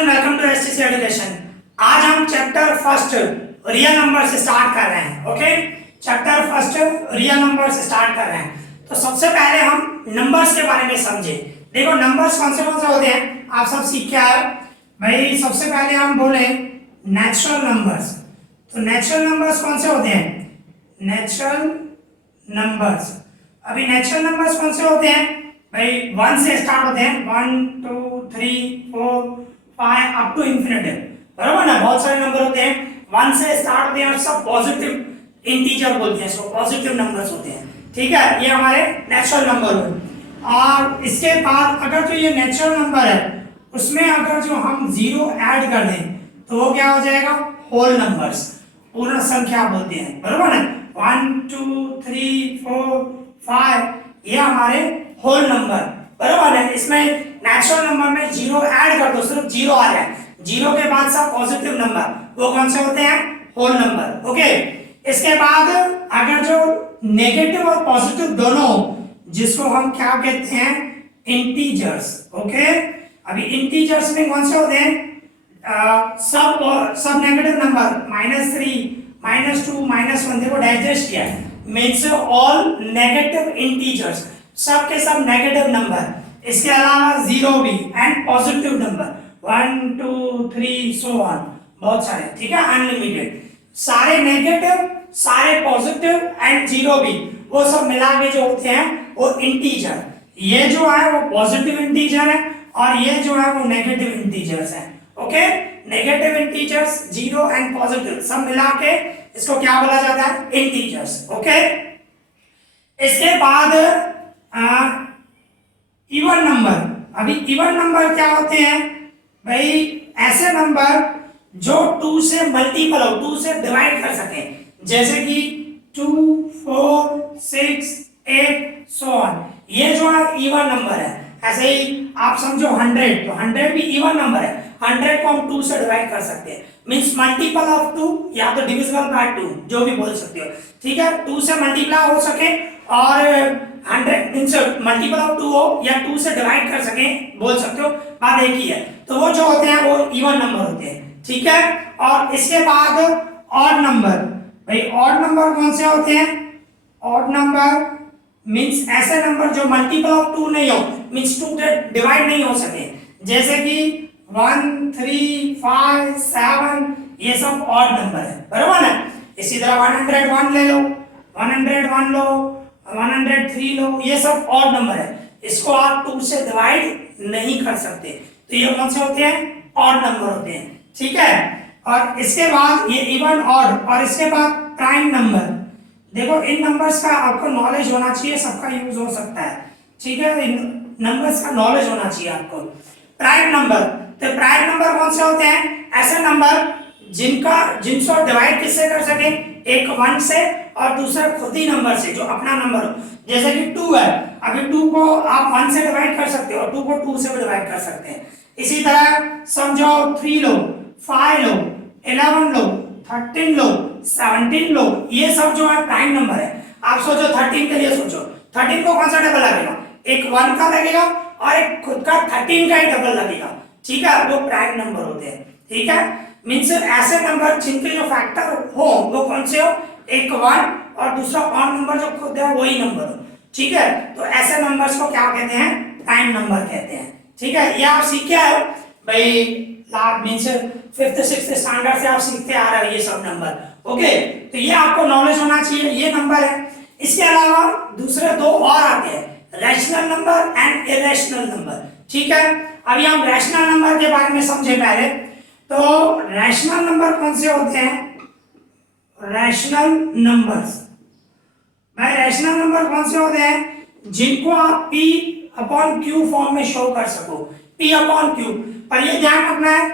Afternoon, welcome to STC education. आज हम chapter first real number से स्टार्ट कर रहे हैं। Okay, chapter first real number से स्टार्ट कर रहे हैं। तो सबसे पहले हम नंबर्स के बारे में समझे। देखो नंबर्स कौन से होते हैं आप सब सीख के आए भाई। सबसे पहले हम बोले नेचुरल नंबर्स। तो नेचुरल नंबर्स कौन से होते हैं? Natural numbers. अभी नेचुरल नंबर्स कौन से होते हैं भाई? 1 से स्टार्ट होते हैं, 1 2 3 4 5 अप टू इंफिनिटी, बराबर ना। बहुत सारे नंबर होते हैं 1 से स्टार्ट होते हैं और सब पॉजिटिव इंटीजर बोलते हैं, इसको पॉजिटिव नंबर्स होते हैं। ठीक है, ये हमारे नेचुरल नंबर हुए। और इसके बाद अगर जो ये नेचुरल नंबर है उसमें अगर जो हम जीरो ऐड कर दें तो वो क्या हो जाएगा? होल नंबर्स, पूर्ण संख्या बोलते हैं, बराबर ना। 1 2 3 4 5 ये हमारे होल नंबर, बराबर है। इसमें नेचुरल नंबर में जीरो ऐड कर दो, सिर्फ जीरो आ रहा है, जीरो के बाद सब पॉजिटिव नंबर, वो कौन से होते हैं? Whole number. ओके, इसके बाद अगर जो नेगेटिव और पॉजिटिव दोनों, जिसको हम क्या कहते हैं? इंटीजर्स। ओके, अभी इंटीजर्स में कौन से होते हैं? सब नेगेटिव नंबर, -3 -2 -1, देखो डाइजेस्ट किया है, मीन्स ऑल नेगेटिव इंटीजर्स, सब के सब नेगेटिव नंबर। इसके अलावा जीरो भी and positive number 1 2 3 so on, बहुत सारे। ठीक है, अनलिमिटेड, सारे नेगेटिव, सारे पॉजिटिव एंड जीरो भी, वो सब मिला के जो होते हैं वो इंटीजर। ये जो है वो पॉजिटिव इंटीजर है और ये जो है वो नेगेटिव इंटीजर्स है। Okay, negative integers, zero and positive सब मिला के इसको क्या बोला जाता है? इंटीजर्स। ओके, इसके बाद इवन नंबर। अभी इवन नंबर क्या होते हैं भाई? ऐसे नंबर जो 2 से मल्टीपल हो, 2 से डिवाइड कर सके, जैसे कि 2 4 6 8 सो ऑन, ये जो है इवन नंबर है। ऐसे ही आप समझो 100, तो 100 भी इवन नंबर है, 100 को हम 2 से डिवाइड कर सकते हैं, मींस मल्टीपल ऑफ 2 या तो डिविजिबल बाय 2, जो भी बोल सकते हो। ठीक है, 2 से मल्टीप्लाई हो सके और 100 मींस मल्टीपल ऑफ 2 हो या 2 से डिवाइड कर सके, बोल सकते हो, बात एक ही है। तो वो जो होते हैं वो इवन नंबर होते हैं। ठीक है, और इसके बाद ऑड नंबर। भाई ऑड नंबर कौन से होते हैं? ऑड नंबर मींस ऐसे नंबर जो मल्टीपल ऑफ 2 नहीं हो, मींस 2 से डिवाइड नहीं हो सके, जैसे कि 1 3 5 7, ये सब ऑड नंबर है, बराबर ना। इसी तरह 101 ले लो, 101 लो, 103 लो, ये सब ऑड नंबर है, इसको आप 2 से डिवाइड नहीं कर सकते, तो ये कौन से होते हैं? ऑड नंबर होते हैं। ठीक है, और इसके बाद ये इवन, ऑड, और इसके बाद प्राइम नंबर। देखो इन नंबर्स का आपको नॉलेज होना चाहिए, सबका यूज हो सकता है। ठीक है, इन नंबर्स का नॉलेज होना चाहिए आपको। प्राइम नंबर, तो प्राइम नंबर कौन से होते हैं? ऐसे नंबर जिनको डिवाइड किससे कर सके? एक 1 से और दूसरा खुद ही नंबर से, जो अपना नंबर हो, जैसे कि 2 है, अभी 2 को आप 1 से डिवाइड कर सकते हो और 2 को 2 से भी डिवाइड कर सकते हैं। इसी तरह समझो 3 लो, 5 लो, 11 लो, 13 लो, 17 लो, ये सब जो है प्राइम नंबर है। आप सोचो 13 के लिए सोचो, 13 को कौन सा डबल लगेगा? एक 1 का लगेगा और एक खुद का 13 का ही डबल लगेगा। ठीक है, वो प्राइम नंबर होते हैं। ठीक है, मींस ऐसे नंबर जिनके जो फैक्टर हो वो कौन से हो? एक 1 और दूसरा ऑड नंबर जो खुद है वही नंबर हो। ठीक है, तो ऐसे नंबर्स को क्या कहते हैं? प्राइम नंबर कहते हैं। ठीक है, ये आप सीख के आए हो भाई, last means 5th 6th standard से आप सीखते आ रहे हो ये सब नंबर। ओके, तो ये आपको नॉलेज होना चाहिए, ये नंबर है। इसके अलावा दूसरे दो और आते हैं, rational number and irrational number. ठीक है, अभी हम रैशनल नंबर के बारे में समझे पहले। तो रैशनल नंबर कौन से होते हैं? रैशनल नंबर्स, भाई रैशनल नंबर कौन से होते हैं? जिनको आप P/Q फॉर्म में शो कर सको, P/Q, पर ये ध्यान रखना है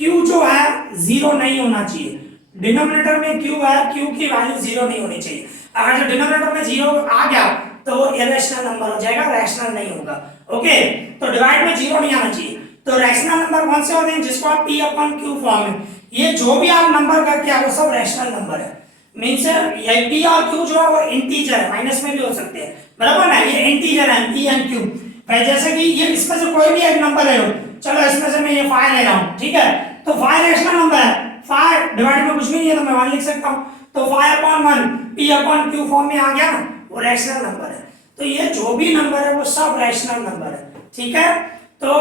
Q जो है 0 नहीं होना चाहिए। डिनोमिनेटर में Q है, Q की वैल्यू 0 नहीं होनी चाहिए। अगर जो डिनोमिनेटर में 0 आ गया तो वो इरेशनल नंबर हो जाएगा, रैशनल नहीं होगा। ओके, तो डिवाइड में 0 नहीं आना चाहिए। तो रैशनल नंबर कौन से होते हैं? जिसको आप P/Q फॉर्म में, ये जो भी आप नंबर करके आओ सब रैशनल नंबर है। मींस ये P और Q जो है वो इंटीजर है, माइनस में भी हो सकते हैं, बराबर ना। ये इंटीजर है P एंड Q, जैसे कि ये इसमें से कोई भी एक नंबर ले लो, चलो इसमें से मैं ये 5 ले रहा हूँ, ठीक है। तो 5 रैशनल नंबर है, 5 डिवाइड में कुछ भी नहीं है तो मैं 1 लिख सकता हूँ, तो 5/1 p अपॉन q फॉर्म में आ गया ना, वो रैशनल नंबर है। तो ये जो भी नंबर है वो सब रैशनल नंबर है, ठीक है। तो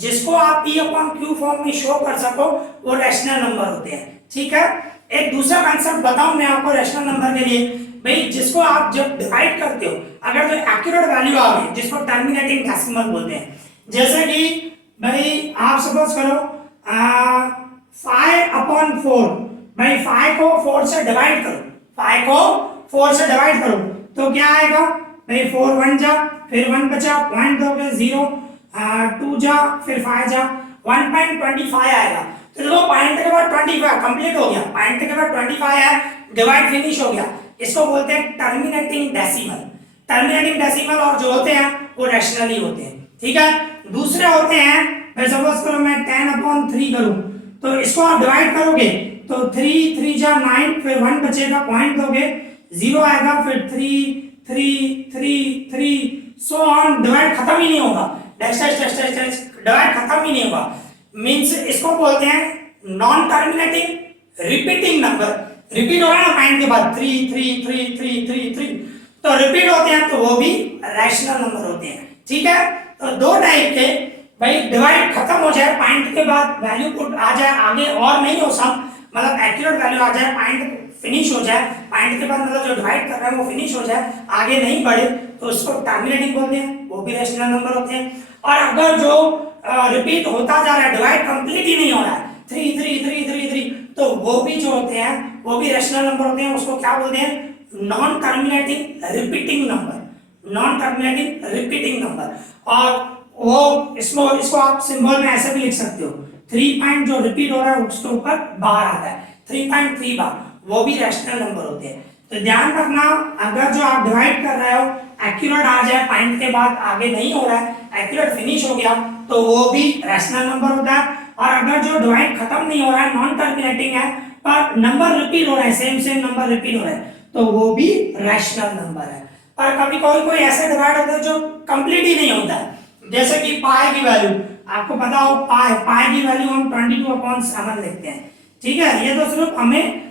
जिसको आप p अपॉन q फॉर्म में शो कर सको वो रैशनल नंबर होते हैं, ठीक है। एक दूसरा कंसेप्ट बताऊं मैं आपको रैशनल नंबर के लिए, भाई जिसको आप जब डिवाइड करते हो अगर जो एक्यूरेट वैल्यू आ गई जिसको टर्मिनेटिंग डेसिमल बोलते हैं, जैसे कि भाई आप सपोज करो 5/4, भाई 5 को 4 से डिवाइड करो, 5 को 4 से डिवाइड करो तो क्या आएगा भाई, 4 1 जा, फिर 1 बचा, पॉइंट दोगे 0, 2 जा, फिर 5 जा, 1.25 आएगा। तो देखो पॉइंट के बाद 25 कंप्लीट हो गया, पॉइंट के बाद 25 है, डिवाइड फिनिश हो गया, इसको बोलते हैं टर्मिनेटिंग डेसिमल। टर्मिनेटिंग डेसिमल और जो होते हैं वो रैशनली होते हैं, ठीक है। दूसरे होते हैं, मैं सपोज करो मैं 10/3 करूं तो इसको आप डिवाइड करोगे तो 3 3 जा 9, फिर 1 बचेगा, पॉइंट दोगे 0 आएगा, फिर 3 3 3 3 सो ऑन, डिवाइड खत्म ही नहीं होगा, dash dash dash dash dash, divide खत्म ही नहीं होगा। मींस इसको बोलते हैं non terminating repeating number. Repeat हो रहा है ना पॉइंट के बाद 3 3 3 3 3 3, तो रिपीट होते हैं तो वो भी रैशनल नंबर होते हैं, ठीक है। तो दो टाइप के, भाई डिवाइड खत्म हो जाए पॉइंट के बाद वैल्यू पुट आ जाए आगे और नहीं हो सब, मतलब एक्यूरेट वैल्यू आ जाए, पॉइंट फिनिश हो जाए, पॉइंट के बाद मतलब जो डिवाइड कर रहा है वो फिनिश हो जाए, आगे नहीं बढ़े, तो उसको टर्मिनेटिंग बोलते हैं, वो भी रैशनल नंबर होते हैं। और अगर जो रिपीट होता जा रहा है, डिवाइड कंप्लीट ही नहीं हो रहा है, 3 3 3 3 3, तो वो भी जो होते हैं वो भी रैशनल नंबर होते हैं, उसको क्या बोलते हैं, non terminating repeating number, non terminating repeating number. और वो इसको आप सिंबल में ऐसे भी लिख सकते हो, 3 पॉइंट जो रिपीट हो रहा है उसके ऊपर बार आता है, 3.3 बार, वो भी रैशनल नंबर होते हैं। तो ध्यान रखना, अगर जो आप डिवाइड कर रहे हो एक्यूरेट आ जाए, पॉइंट के बाद आगे नहीं हो रहा है, एक्यूरेट फिनिश हो गया, तो वो भी रैशनल नंबर होता है। और अगर जो डिवाइड खत्म नहीं हो रहा है, नॉन टर्मिनेटिंग है, पर नंबर रिपीट हो रहा है, सेम नंबर रिपीट हो रहा है, तो वो भी रैशनल नंबर है। पर कभी कोई ऐसे डिवाइड होता है जो कंप्लीट ही नहीं होता है, जैसे कि पाई की वैल्यू, आपको पता हो पाई की वैल्यू हम 22/7 लिखते हैं, ठीक है। ये तो सिर्फ हमें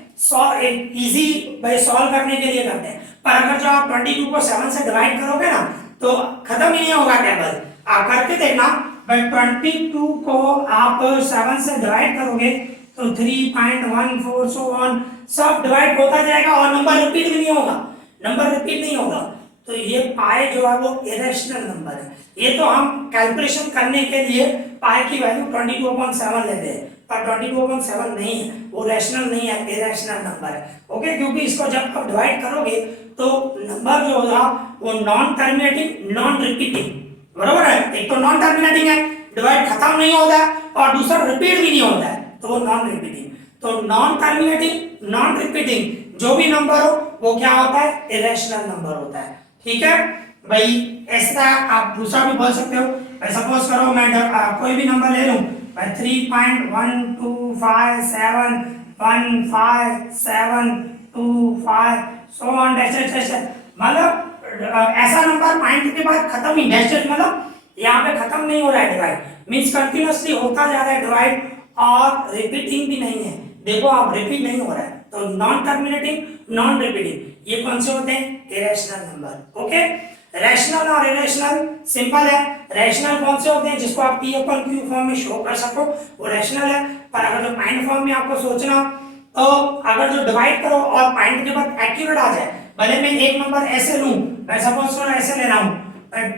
एक इजी भाई सॉल्व करने के लिए करते हैं, पर अगर जो आप 22 को 7 से डिवाइड करोगे ना तो खत्म ही नहीं होगा टेबल, आप करके देखना। भाई 22 को आप 7 से डिवाइड करोगे तो 3.14 सो ऑन, सब डिवाइड होता जाएगा और नंबर रिपीट भी नहीं होगा, नंबर रिपीट नहीं होगा। तो ये पाई जो है वो इरेशनल नंबर है। ये तो हम कैलकुलेशन करने के लिए पाई की वैल्यू 22/7 लेते हैं, पर 22/7 नहीं है, वो रैशनल नहीं है, इरेशनल नंबर है, ओके। क्योंकि इसको जब आप डिवाइड करोगे तो नंबर जो होगा वो नॉन टर्मिनेटिंग नॉन रिपीटिंग, बरोबर है। एक तो नॉन टर्मिनेटिंग है, डिवाइड खत्म नहीं होता है, और दूसरा रिपीट भी नहीं होता है, तो वो नॉन रिपीटिंग। तो नॉन टर्मिनेटिंग नॉन रिपीटिंग जो भी नंबर हो वो क्या होता है, इरेशनल नंबर होता है, ठीक है भाई। ऐसा आप दूसरा भी बोल सकते हो, भाई सपोज करो मैं कोई भी नंबर ले लूं, भाई 3.12571572 सो ऑन डैश डैश, मतलब ऐसा नंबर पॉइंट के बाद खत्म ही, डैश डैश मतलब यहाँ पे खत्म नहीं हो रहा है डिवाइड, मींस कंटिन्यूअसली होता जा रहा है डिवाइड, और रिपीटिंग भी नहीं है, देखो आप रिपीट नहीं हो रहा है, तो नॉन टर्मिनेटिंग नॉन रिपीटिंग, ये कौन से होते हैं, इरेशनल नंबर, ओके। रैशनल और इरेशनल सिंपल है, रैशनल कौन से होते हैं जिसको आप p अपॉन q फॉर्म में शो कर सको, वो रैशनल है। पर अगर जो पॉइंट फॉर्म में आपको सोचना, तो अगर जो डिवाइड करो और पॉइंट के बाद एक्यूरेट आ जाए, भले मैं एक नंबर ऐसे लूं, मैं सपोज करो ऐसे ले रहा हूं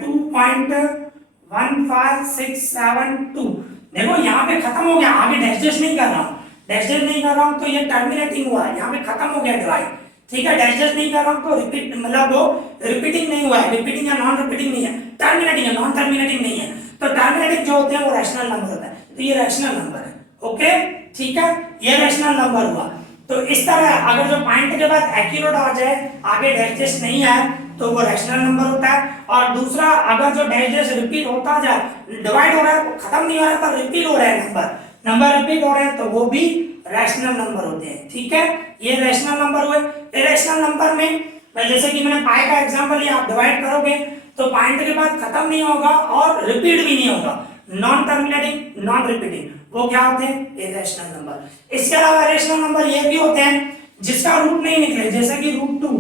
2.15672, देखो यहाँ पे खत्म हो गया, आगे डैश डैश नहीं कर रहा हूँ, डैश डैश नहीं कर रहा हूँ तो ये टर्मिनेटिंग हुआ है, यहाँ पे खत्म हो गया डिवाइड, ठीक है। डैश डैश नहीं कर रहा हूँ तो रिपीट, मतलब वो रिपीटिंग नहीं हुआ है, रिपीटिंग या नॉन रिपीटिंग नहीं है, टर्मिनेटिंग है, नॉन टर्मिनेटिंग नहीं है। तो टर्मिनेटिंग जो होते हैं वो रैशनल नंबर होता है, तो ये रैशनल नंबर है, ओके, ठीक है, ये रैशनल नंबर हुआ। तो इस तरह अगर जो पॉइंट के बाद एक्यूरेट आ जाए, आगे डैश डैश नहीं है, तो वो रैशनल नंबर होता है। और दूसरा, अगर जो डैश डैश रिपीट होता जाए, डिवाइड हो रहा है, खत्म नहीं हो रहा है, पर रिपीट हो रहा है, नंबर रिपीट हो रहे हैं, तो वो भी रैशनल नंबर होते हैं, ठीक है। ये रैशनल नंबर हुए। इरेशनल नंबर में जैसे कि मैंने पाई का एग्जांपल लिया, आप डिवाइड करोगे तो पॉइंट के बाद खत्म नहीं होगा और रिपीट भी नहीं होगा, नॉन टर्मिनेटिंग नॉन रिपीटिंग, वो क्या होते हैं? Irrational number. इसके अलावा इरेशनल नंबर ये भी होते हैं जिसका रूट नहीं निकले, जैसे कि √2।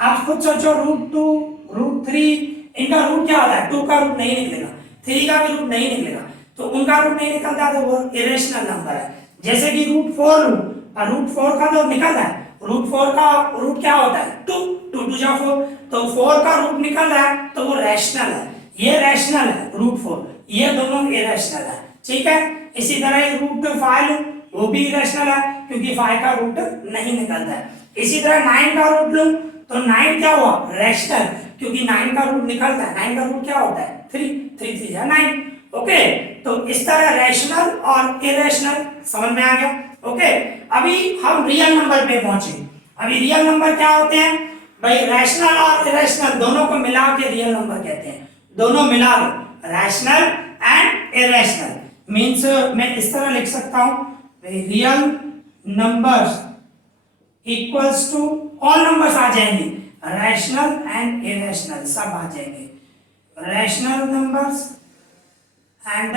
आप खुद सोचो, √2, √3, इनका रूट क्या होता है? 2 का रूट नहीं निकलेगा, 3 का भी रूट नहीं निकलेगा, तो उनका रूट नहीं निकलता तो वो इरेशनल नंबर है। जैसे कि √4 लूं, √4 का तो निकल रहा है, √4 का रूट क्या होता है? 2, 2 2 जा 4, तो 4 का रूट निकल रहा है तो वो रैशनल है, ये रैशनल है √4, ये दोनों इरेशनल है, ठीक है। इसी तरह √5 लूं, वो भी इरेशनल है क्योंकि 5 का रूट नहीं निकलता है। इसी तरह 9 का रूट लूं तो 9 क्या हुआ? रैशनल, क्योंकि 9 का रूट निकलता है। 9 का रूट क्या होता है? 3, 3 3 9। ओके, तो इस तरह रैशनल और इरेशनल समझ में आ गया। ओके, अभी हम रियल नंबर पे पहुंचे। अभी रियल नंबर क्या होते हैं भाई? रैशनल और इरेशनल दोनों को मिला के रियल नंबर कहते हैं। दोनों मिला लो, रैशनल एंड इरेशनल मींस मैं इस तरह लिख सकता हूं, real numbers equals to, all numbers आ जाएंगे, रैशनल एंड इरेशनल सब आ जाएंगे, rational numbers and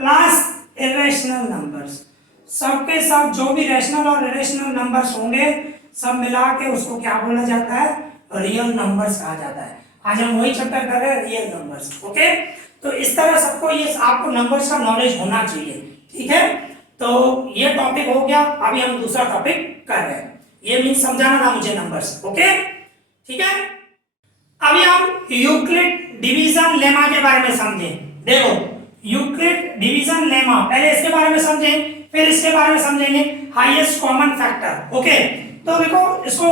plus irrational numbers, सबके सब जो भी रैशनल और इरेशनल नंबर्स होंगे सब मिला के उसको क्या बोला जाता है? रियल नंबर्स कहा जाता है। आज हम वही चैप्टर कर रहे हैं, रियल नंबर्स। ओके, तो इस तरह सबको ये आपको नंबर्स का नॉलेज होना चाहिए, ठीक है। तो ये टॉपिक हो गया, अभी हम दूसरा टॉपिक कर रहे हैं, ये मीन समझाना था मुझे नंबर्स। ओके, ठीक है। अभी हम यूक्लिड डिवीजन लेमा के बारे में समझें। देखो, यूक्लिड डिवीजन लेमा, पहले इसके बारे में समझें, फिर इसके बारे में समझेंगे हाईएस्ट कॉमन फैक्टर। ओके, तो देखो इसको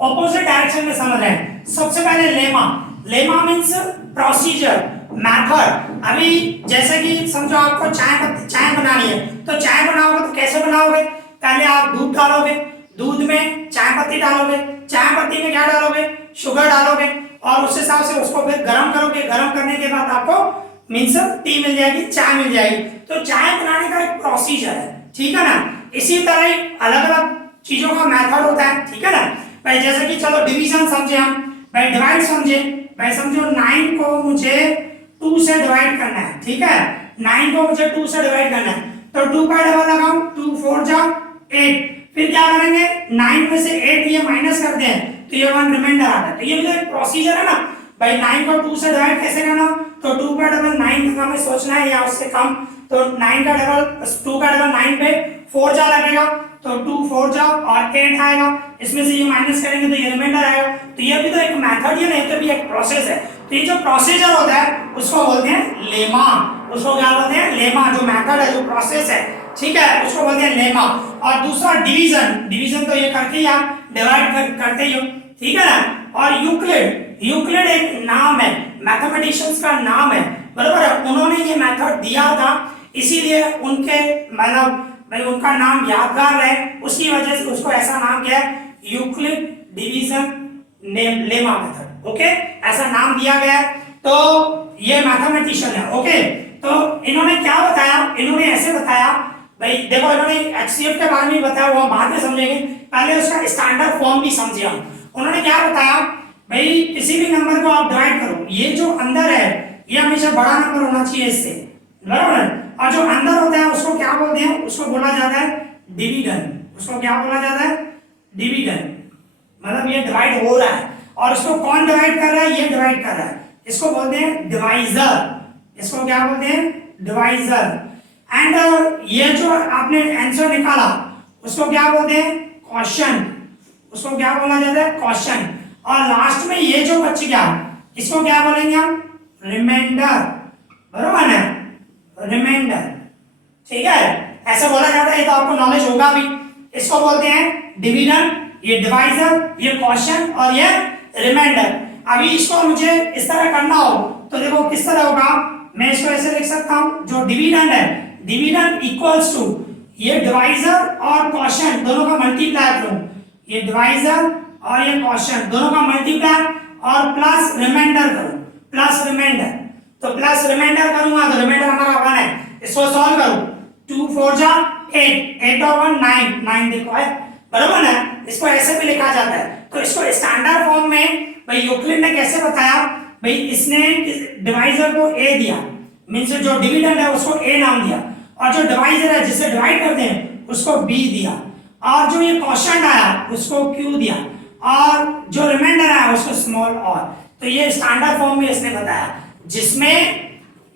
ऑपोजिट डायरेक्शन में समझ रहे हैं। सबसे पहले lemma, lemma means procedure, method. अभी जैसे कि समझो आपको चाय बनानी है, तो चाय बनाओगे तो कैसे बनाओगे? पहले आप दूध डालोगे, दूध में चाय पत्ती डालोगे, चाय पत्ती में क्या डालोगे? शुगर डालोगे, और उस हिसाब से उसको फिर गर्म करोगे, गर्म करने के बाद आपको मींस टी मिल जाएगी, चाय मिल जाएगी। तो चाय बनाने का एक प्रोसीजर है, ठीक है ना। इसी तरह ही अलग अलग चीजों का मेथड होता है, ठीक है ना भाई। जैसे कि चलो डिवीजन समझे हम भाई, डिवाइड समझे भाई। समझो 9 को मुझे 2 से डिवाइड करना है, ठीक है। 9 को मुझे 2 से डिवाइड करना है, तो 2 का डबल लगाऊं, 2 4 जा 8, फिर क्या करेंगे? 9 में से 8 ये माइनस करते हैं तो ये 1 रिमाइंडर आता है। तो ये भी एक प्रोसीजर है ना भाई। 9 को 2 से डिवाइड कैसे करना? तो 2 का डबल 9 का हमें सोचना है या उससे कम, तो 9 का डबल 2 का डबल 9 पे 4 जा लगेगा, तो 2 4 जा और 8 आएगा, इसमें से ये माइनस करेंगे तो ये रिमाइंडर आएगा। तो ये भी तो एक मेथड ही नहीं, तो भी एक प्रोसेस है। तो ये जो प्रोसीजर होता है उसको बोलते हैं लेमा। उसको क्या बोलते हैं? लेमा। जो मेथड है, जो प्रोसेस है, ठीक है, उसको बोलते हैं लेमा। और दूसरा डिवीजन, डिवीजन तो ये करके ही आप डिवाइड करते ही हो, ठीक है ना। और यूक्लिड, यूक्लिड एक नाम है, मैथमेटिशियंस का नाम है, बराबर है। उन्होंने ये मेथड दिया था, इसीलिए उनके मतलब भाई उनका नाम यादगार रहे, उसकी वजह से उसको ऐसा नाम किया है Euclid division lemma method. Okay, ऐसा नाम दिया गया है। तो ये मैथमेटिशियन है। ओके, तो इन्होंने क्या बताया? इन्होंने ऐसे बताया भाई, देखो इन्होंने एचसीएफ के बारे में बताया, वो बाद में समझेंगे, पहले उसका स्टैंडर्ड फॉर्म भी समझे हम। उन्होंने क्या बताया भाई, किसी भी नंबर को आप डिवाइड करो, ये जो अंदर है ये हमेशा बड़ा नंबर होना चाहिए इससे, बराबर। और जो अंदर होता है उसको क्या बोलते हैं? उसको बोला जाता है डिविजन। उसको क्या बोला जाता है? डिविजन। मतलब ये डिवाइड हो रहा है, और इसको कौन डिवाइड कर रहा है? ये डिवाइड कर रहा है, इसको बोलते हैं डिवाइजर। इसको क्या बोलते हैं? डिवाइजर। एंड ये जो आपने आंसर निकाला उसको क्या बोलते हैं? क्वेश्चन। उसको क्या बोला जाता है? क्वेश्चन। और लास्ट में ये जो बच गया इसको क्या बोलेंगे हम? रिमाइंडर, बरोबर है, रिमाइंडर, ठीक है, ऐसा बोला जाता है। तो आपको नॉलेज होगा भी। इसको बोलते हैं डिवीजन, ये डिवाइजर, ये क्वेश्चन और ये रिमाइंडर। अभी इसको मुझे इस तरह करना हो तो देखो किस तरह होगा। मैं इसको ऐसे लिख सकता हूं, जो डिविजन है, डिविजन इक्वल्स टू ये डिवाइजर और क्वेश्चन दोनों का मल्टीप्लाई करूं, ये डिवाइजर और ये क्वेश्चन दोनों का मल्टीप्लाई और प्लस रिमाइंडर करूं, प्लस रिमाइंडर। तो प्लस रिमाइंडर करूंगा तो रिमाइंडर हमारा 1 है, इसको सॉल्व करूं, 2 4 जा 8, 8 और 1 9, 9 देखो है, बराबर है। इसको ऐसे भी लिखा जाता है। तो इसको स्टैंडर्ड फॉर्म में भाई यूक्लिड ने कैसे बताया भाई, इसने डिवाइजर को a दिया, मींस जो डिविडेंड है उसको a नाम दिया, और जो डिवाइजर है जिससे डिवाइड करते हैं उसको b दिया, और जो ये क्वोशंट आया उसको q दिया, और जो रिमाइंडर आया उसको स्मॉल r। तो ये स्टैंडर्ड फॉर्म में इसने बताया, जिसमें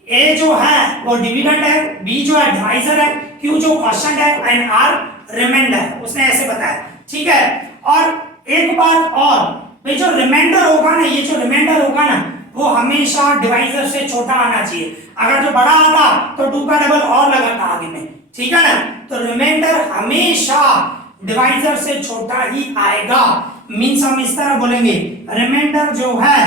a जो है वो डिविडेंड है, b जो है डिवाइजर है, q जो क्वोशंट है एंड r रिमाइंडर है, उसने ऐसे बताया। ठीक है, और एक बात और भाई, जो रिमाइंडर होगा ना, ये जो रिमाइंडर होगा ना वो हमेशा डिवाइजर से छोटा आना चाहिए। अगर जो बड़ा आता तो 2 का डबल और लगाता आगे में, ठीक है ना। तो रिमाइंडर हमेशा डिवाइजर से छोटा ही आएगा। मींस हम इस तरह बोलेंगे, रिमाइंडर जो है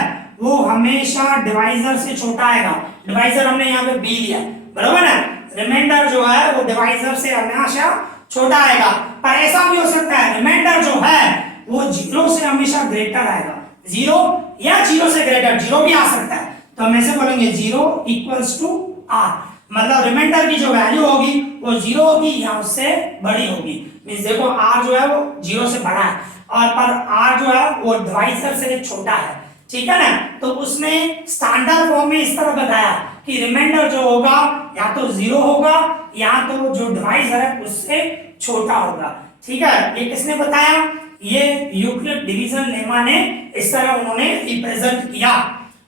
वो हमेशा डिवाइजर से छोटा आएगा। डिवाइजर हमने यहाँ पे b लिया, बराबर ना। रिमाइंडर जो है वो डिवाइजर से हमेशा छोटा आएगा, पर ऐसा भी हो सकता है रिमाइंडर जो है वो 0 से हमेशा ग्रेटर आएगा। 0 या 0 से ग्रेटर, 0 भी आ सकता है। तो हम ऐसे बोलेंगे 0 इक्वल्स टू r, मतलब रिमाइंडर की जो वैल्यू होगी वो 0 होगी या उससे बड़ी होगी। मींस देखो r जो है वो 0 से बड़ा है, और पर r जो है वो डिवाइजर से छोटा है, ठीक है ना। तो उसने स्टैंडर्ड फॉर्म में इस तरह बताया कि रिमाइंडर जो होगा या तो 0 होगा या तो जो डिवाइजर है उससे छोटा होगा। ठीक है, ये किसने बताया? ये यूक्लिड डिवीजन लेमा ने इस तरह उन्होंने रिप्रेजेंट किया,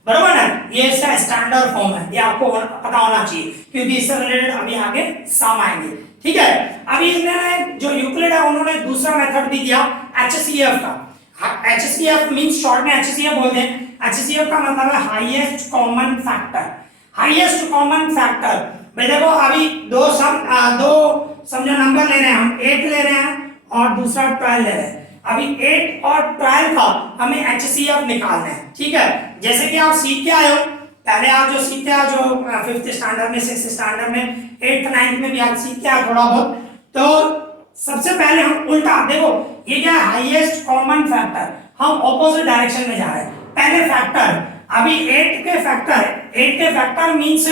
बराबर ना। ये इसका स्टैंडर्ड फॉर्म है, ये आपको पता होना चाहिए क्योंकि इससे रिलेटेड अभी आगे सम आएंगे। ठीक है, अभी इन्होंने जो यूक्लिड है उन्होंने दूसरा मेथड भी दिया HCF का। HCF मींस शॉर्ट में HCF बोलते हैं। HCF का मतलब है highest common factor. Highest common factor भाई देखो, अभी दो समझो नंबर ले रहे हैं हम, 8 ले रहे हैं और दूसरा 12 ले रहे हैं। अभी 8 और 12 का हमें HCF निकालना है। ठीक है, जैसे कि आप सीख के आए हो, पहले आप जो सीखते हैं जो 5th स्टैंडर्ड में, 6th स्टैंडर्ड में, 8th 9th में भी आप सीख के आए थोड़ा बहुत। तो सबसे पहले हम उल्टा देखो, ये क्या है? Highest common factor. हम ऑपोजिट डायरेक्शन में जा रहे हैं। पहले फैक्टर, अभी 8 के फैक्टर मींस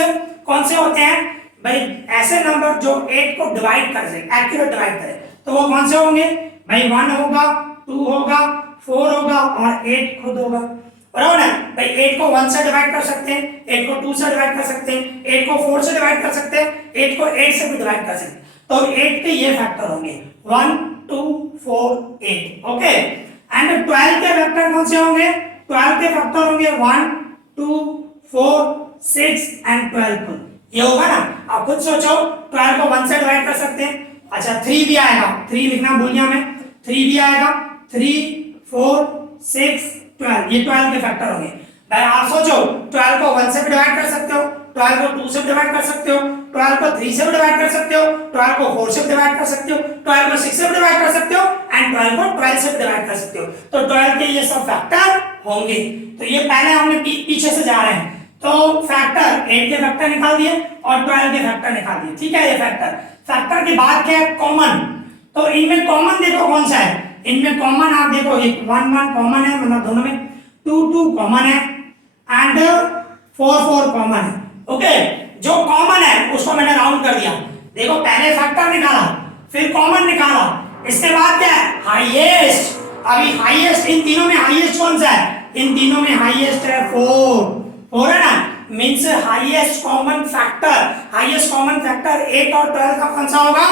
कौन से होते हैं भाई? ऐसे नंबर जो 8 को डिवाइड कर सके, एक्यूरेट डिवाइड करे, तो वो कौन से होंगे भाई? 1 होगा, 2 होगा, 4 होगा और 8 खुद होगा, बराबर ना भाई। 8 को 1 से डिवाइड कर सकते हैं, 8 को 2 से डिवाइड कर सकते हैं, 8 को 4 से डिवाइड कर सकते हैं, 8 को 8 से भी डिवाइड कर सकते हैं। तो 8 के ये फैक्टर होंगे 1 2 4 8। ओके, एंड 12 के फैक्टर कौन से होंगे? 12 के फैक्टर होंगे 1 2 4 6 एंड 12। ये होगा ना, आप खुद सोचो। 12 को 1 से डिवाइड कर सकते हैं। अच्छा 3 भी आएगा, 3 लिखना भूल गया मैं, 3 भी आएगा। 3 4 6 12, ये 12 के फैक्टर होंगे भाई। आप सोचो 12 को 1 से भी डिवाइड कर सकते हो, 12 को 2 से डिवाइड कर सकते हो, 12 को 3 से भी डिवाइड कर सकते हो, 12 को 4 से डिवाइड कर सकते हो, 12 को 6 से डिवाइड कर सकते हो एंड 12 को 12 से डिवाइड कर सकते हो। तो 12 के ये सब फैक्टर होंगे। तो ये पहले हमने पीछे से जा रहे हैं, तो फैक्टर 8 के फैक्टर निकाल दिए और 12 के फैक्टर निकाल दिए। ठीक है, ये फैक्टर के बाद क्या है? कॉमन। तो इनमें कॉमन देखो कौन सा है? इनमें कॉमन आप देखो, एक 1 1 कॉमन है, मतलब दोनों में 2 2 कॉमन है एंड 4 4 कॉमन है। ओके, जो कॉमन है उसको मैंने राउंड कर दिया। देखो पहले फैक्टर निकाला, फिर कॉमन निकाला, इसके बाद क्या है? हाईएस्ट। अभी हाईएस्ट, इन तीनों में हाईएस्ट कौन सा है? इन तीनों में हाईएस्ट है 4 है ना। Means highest common factor, highest common factor 8 और 12 का कौन सा होगा?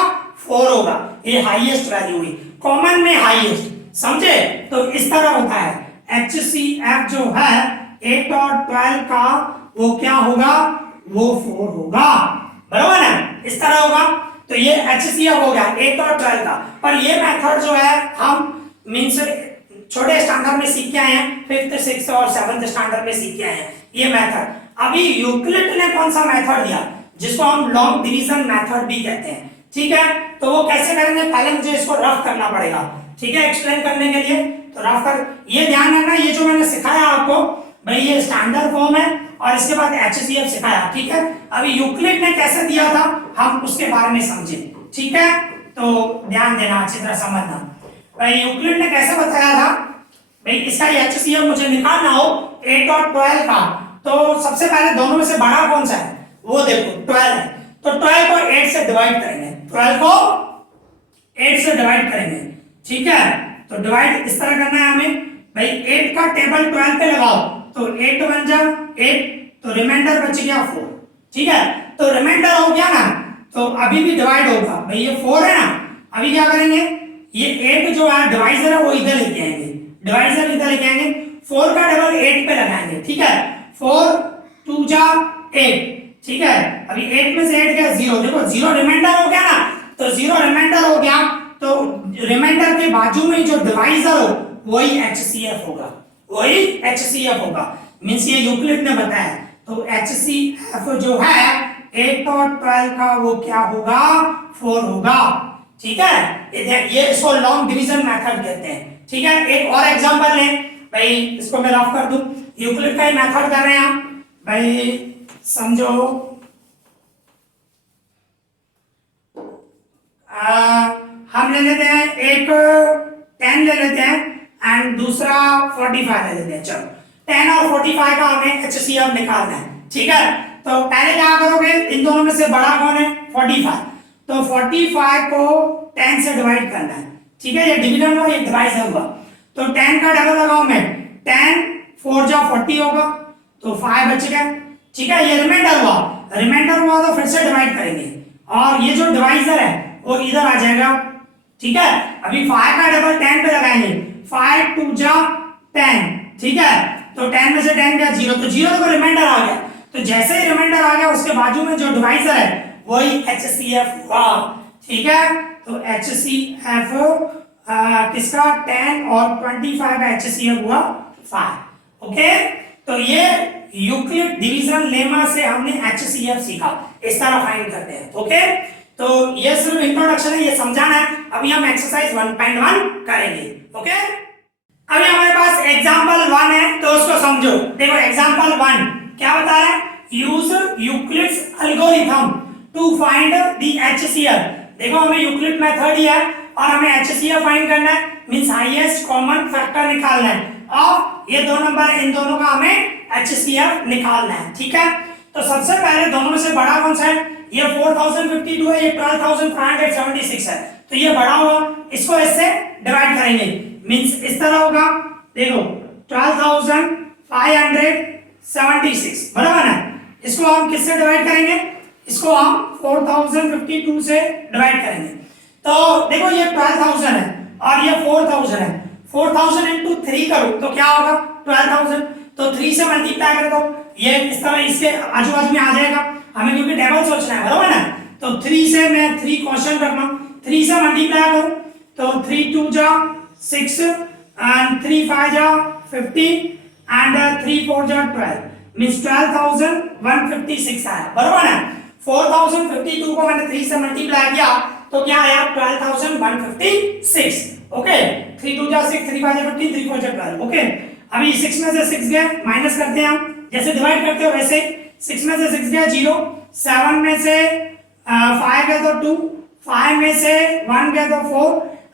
4 होगा। ये हाईएस्ट वैल्यू हुई, कॉमन में हाईएस्ट, समझे? तो इस तरह होता है। HCF जो है 8 और 12 का वो क्या होगा? वो 4 होगा, बराबर ना, इस तरह होगा। तो ये HCF हो गया 8 और 12 का। पर ये मेथड जो है हम मींस छोटे स्टैंडर्ड में सीख के आए हैं, 5th 6th और 7th स्टैंडर्ड में सीख के आए हैं ये मेथड। अभी यूक्लिड ने कौन सा मेथड दिया जिसको हम लॉन्ग डिवीजन मेथड भी कहते हैं। ठीक है, तो वो कैसे करेंगे? पहले मुझे इसको रफ करना पड़ेगा, ठीक है, एक्सप्लेन करने के लिए। तो रफ कर, ये ध्यान रखना, ये जो मैंने सिखाया आपको भाई ये स्टैंडर्ड फॉर्म है और इसके बाद HCF सिखाया। ठीक है, अभी यूक्लिड ने कैसे दिया था हम उसके बारे में समझे। ठीक है, तो ध्यान देना, अच्छी तरह समझना। भाई यूक्लिड ने कैसे बताया था भाई? इसका HCF मुझे निकालना हो 8 और 12 का, तो सबसे पहले दोनों में से बड़ा कौन सा है? वो देखो 12 है, तो 12 को 8 से डिवाइड करेंगे, 12 को 8 से डिवाइड करेंगे। ठीक है, तो डिवाइड इस तरह करना है हमें भाई। 8 का टेबल 12 पे लगाओ, तो 8 बन जा 8, तो रिमाइंडर बच गया 4। ठीक है, तो रिमाइंडर हो गया ना, तो अभी भी डिवाइड होगा भाई, ये 4 है ना, अभी क्या करेंगे, ये 8 जो है डिवाइजर है वो इधर लेके आएंगे, डिवाइजर इधर लेके आएंगे, 4 का डबल 8 पे लगाएंगे, ठीक है, 4 2 जा 8, ठीक है, अभी 8 में से 8 गया 0, देखो 0 रिमाइंडर हो गया ना, तो 0 रिमाइंडर हो गया, तो रिमाइंडर के बाजू में जो डिवाइजर हो वही HCF होगा, वही HCF होगा, मींस ये यूक्लिड ने बताया, तो HCF जो है 8 और 12 का वो क्या होगा, 4 होगा, ठीक है, ये इसको लॉन्ग डिवीजन मेथड कहते हैं, ठीक है। एक और एग्जांपल लें भाई, इसको मैं रफ कर दूं, यूक्लिड का ही मेथड कर रहे हैं हम भाई, समझो हम ले लेते हैं एक 10 ले लेते हैं एंड दूसरा 45 ले लेते हैं, चलो 10 और 45 का हमें HCF निकालना है, ठीक है, तो पहले क्या करोगे, इन दोनों में से बड़ा कौन है, 45, तो 45 को 10 से डिवाइड करना है, ठीक है, ये डिवीजन हुआ, ये डिवाइजर हुआ, तो 10 का डबल लगाऊं मैं, 10 4 जा 40 होगा, तो 5 बच गया, ठीक है, ये रिमाइंडर हुआ तो फिर से डिवाइड करेंगे, और ये जो डिवाइजर है वो इधर आ जाएगा, ठीक है, अभी 5 का डबल 10 पे लगाएंगे, 5 2 जा 10, ठीक है, तो 10 में से 10 गया 0, तो 0 को रिमाइंडर आ गया, तो जैसे ही रिमाइंडर आ गया उसके बाजू में जो डिवाइजर है वही HCF हुआ, ठीक है, तो HCF किसका 10 और 25 का HCF हुआ 5, ओके, तो ये यूक्लिड डिवीजन लेमा से हमने HCF सीखा, इस तरह फाइंड करते हैं, ओके, तो ये सिर्फ इंट्रोडक्शन है, ये समझाना है, अभी हम एक्सरसाइज 1.1 करेंगे, ओके। अभी हमारे पास एग्जांपल 1 है, तो उसको समझो, देखो एग्जांपल 1 क्या बता रहा है, use Euclid's algorithm to find the HCF, देखो हमें यूक्लिड मेथड ही है और हमें HCF फाइंड करना है, मींस हाईएस्ट कॉमन फैक्टर निकालना है, और ये दो नंबर है, इन दोनों का हमें HCF निकालना है, ठीक है, तो सबसे पहले दोनों में से बड़ा कौन सा है, ये 4052 है, ये 12576 है, तो ये बड़ा होगा, इसको इससे डिवाइड करेंगे, मींस इस तरह होगा, देखो 12576 बराबर है, इसको हम किससे डिवाइड करेंगे, इसको हम 4052 से डिवाइड करेंगे, तो देखो ये 12000 है और ये 4000 है, 4000 into 3 करो तो क्या होगा 12000, तो 3 से मल्टीप्लाई कर दो, ये इस तरह इसके आजू बाजू में आ जाएगा, हमें क्योंकि टेबल सोचना है, बराबर ना, तो 3 से मैं 3 क्वेश्चन रखना, 3 से मल्टीप्लाई करो तो 3 2 जा 6 and 3 5 जा 50 and 3 4 जा 12, मींस 12156 आया, बराबर ना, 4052 को मैंने 3 से मल्टीप्लाई किया तो क्या आया 12156, ओके, 3 2 जा 6 3 5 जा 15 3 4 जा 12, ओके, अभी 6 में से 6 गया, माइनस करते हैं हम, जैसे डिवाइड करते हो वैसे, 6 में से 6 गया 0, 7 में से 5 गया तो 2, 5 में से 1 गया तो 4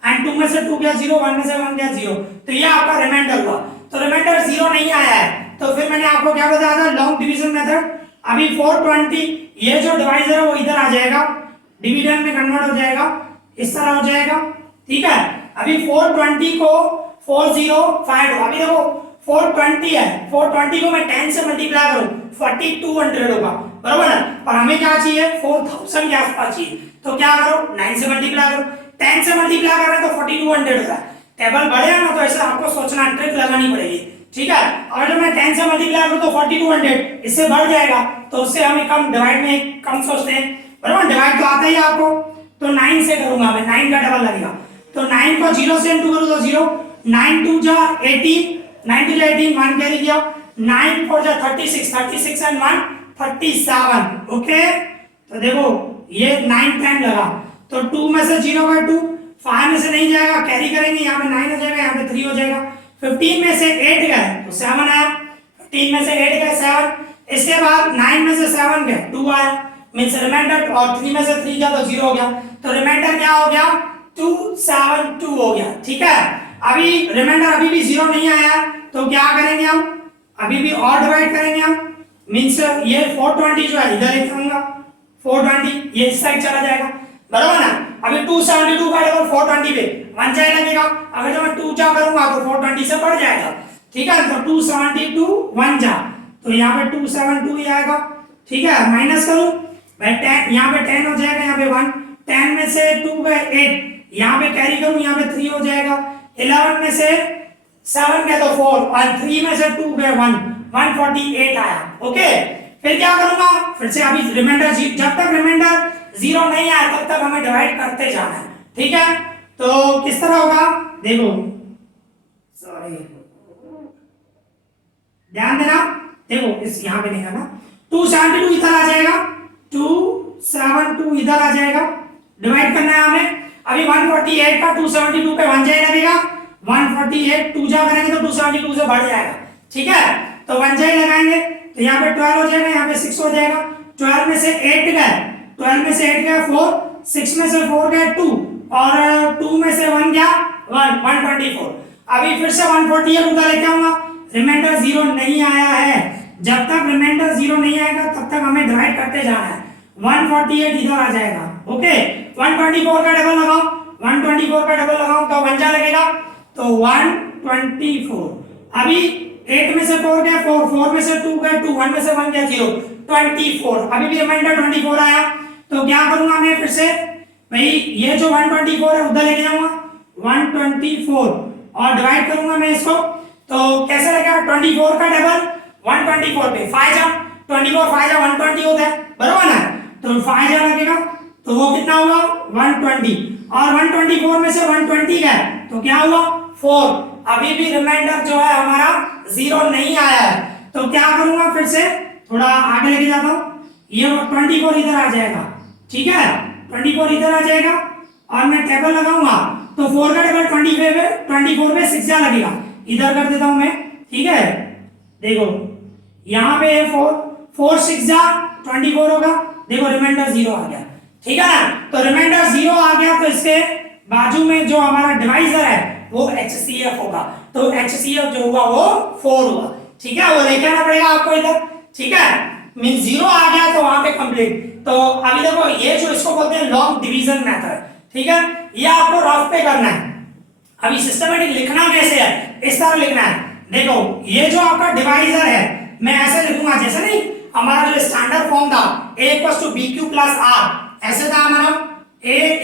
एंड 2 में से 2 गया 0, 1 में से 1 गया 0, तो ये आपका रिमाइंडर हुआ, तो रिमाइंडर 0 नहीं आया है, तो फिर मैंने आपको क्या बताया था, लॉन्ग डिवीजन मेथड, अभी 420 ये जो डिवाइजर है वो इधर आ जाएगा, डिविडेंड में कन्वर्ट हो जाएगा, इस तरह हो जाएगा, ठीक है, अभी 420 को 405, अभी देखो 420 है, 420 को मैं 10 से मल्टीप्लाई करूं 4200 होगा, बराबर है, और हमें क्या चाहिए 4000 के आसपास चाहिए, तो क्या करो 9 से मल्टीप्लाई करो, 10 से मल्टीप्लाई कर रहे हैं तो 4200 होगा, टेबल बढ़ेगा ना तो ऐसे आपको सोचना, ट्रिक लगानी पड़ेगी, ठीक है, और जब मैं 10 से मल्टीप्लाई करूं तो 4200 इससे बढ़ जाएगा, तो उससे हमें कम डिवाइड में कम सोचते हैं, बराबर, डिवाइड तो आता ही आपको, तो 9 से करूंगा मैं, 9 का डबल लगेगा, तो 9 को 0 से इंटू करूं तो 0, 9 2 जा 18, 9 2 जा 18, 1 कैरी किया, 9 4 जा 36 एंड 1 37, ओके, तो देखो ये 9 10 लगा, तो 2 में से 0 का 2, 5 में से नहीं जाएगा, कैरी करेंगे, यहाँ पे 9 हो जाएगा, यहाँ पे 3 हो जाएगा, 15 में से 8 गए तो 7 आया, 15 में से 8 गए 7, इसके बाद 9 में से 7 गए 2 आया, मींस रिमाइंडर, और 3 में से 3 गया तो 0 हो गया, तो रिमाइंडर क्या हो गया 272 हो गया, ठीक है, अभी रिमाइंडर अभी भी 0 नहीं आया, तो क्या करेंगे हम, अभी भी और डिवाइड करेंगे हम, मींस ये 420 जो है इधर लिखूंगा, 420 ये इस साइड चला जाएगा, बराबर ना, अभी 272 का डबल 420 पे 1 जाए लगेगा, अगर जब मैं 2 जा करूंगा तो 420 से बढ़ जाएगा, ठीक है, तो 272 1 जा, तो यहाँ पे 272 ही आएगा, ठीक है, माइनस करूं भाई 10 यहाँ पे 10 हो जाएगा, यहाँ पे 1, 10 में से 2 गए 8, यहाँ पे कैरी करूं यहाँ पे 3 हो जाएगा, 11 में से 7 गए तो 4 और 3 में से 2 गए 1, 148 आया। ओके, फिर क्या करूंगा, फिर से अभी रिमाइंडर, जब तक रिमाइंडर 0 नहीं आया तब तक हमें डिवाइड करते जाना है, ठीक है। तो किस तरह होगा देखो, सॉरी ध्यान देना, देखो इस यहाँ पे लिखा ना 272 इधर आ जाएगा, 272 इधर आ जाएगा, डिवाइड करना है हमें। अभी 148 का 272 पे 1 जाए लगेगा, 148 2 जा करेंगे तो 272 से बढ़ जाएगा, ठीक है। तो 1 जाए लगाएंगे तो यहाँ पे 12 हो जाएगा, यहाँ पे 6 हो जाएगा, 12 में से 8 गए, 12 में से 8 गए 4, 6 में से 4 गए 2 और 2 में से 1 गया 1, 124। अभी फिर से 148 उधर लेके आऊंगा, रिमाइंडर 0 नहीं आया है, जब तक रिमाइंडर 0 नहीं आएगा तब तक हमें डिवाइड करते जाना है। 148 इधर आ जाएगा, ओके। 124 का डबल लगाओ, 124 का डबल लगाओ तो 1 जा लगेगा, तो 124। अभी 8 में से 4 गया 4, 4 में से 2 गया 2, 1 में से 1 गया 0, 24। अभी भी रिमाइंडर 24 आया, तो क्या करूंगा मैं फिर से, भाई ये जो 124 है उधर लेके जाऊंगा 124 और डिवाइड करूंगा मैं इसको, तो कैसे लगेगा 24 का डबल 124 पे 5 जा, 24 5 जा 120 होता है, बराबर ना, तो 5 जा लगेगा तो वो कितना हुआ 120 और 124 में से 120 गया तो क्या हुआ 4। अभी भी रिमाइंडर जो है हमारा 0 नहीं आया है, तो क्या करूंगा फिर से थोड़ा आगे लेके जाता हूं, ये 24 इधर आ जाएगा, ठीक है, 24 इधर आ जाएगा और मैं टेबल लगाऊंगा तो 4 का टेबल 24 पे 6 जा लगेगा, इधर कर देता हूं मैं, ठीक है। देखो यहाँ पे 4 6 जा 24 होगा, देखो रिमाइंडर 0 आ गया, ठीक है ना। तो रिमाइंडर 0 आ गया तो इसके बाजू में जो हमारा डिवाइजर है वो HCF होगा, तो HCF जो हुआ वो 4 हुआ, ठीक है, वो लेके आना पड़ेगा आपको इधर, ठीक है। मीन 0 आ गया तो वहां पे कंप्लीट। तो अभी देखो ये जो इसको बोलते हैं लॉन्ग डिवीजन मेथड, ठीक है, ये आपको रफ पे करना है। अभी सिस्टमेटिक लिखना कैसे है, इस तरह लिखना है, देखो ये जो आपका डिवाइजर है मैं ऐसे लिखूंगा, जैसे नहीं हमारा जो स्टैंडर्ड फॉर्म था a = bq + r, ऐसे था हमारा a =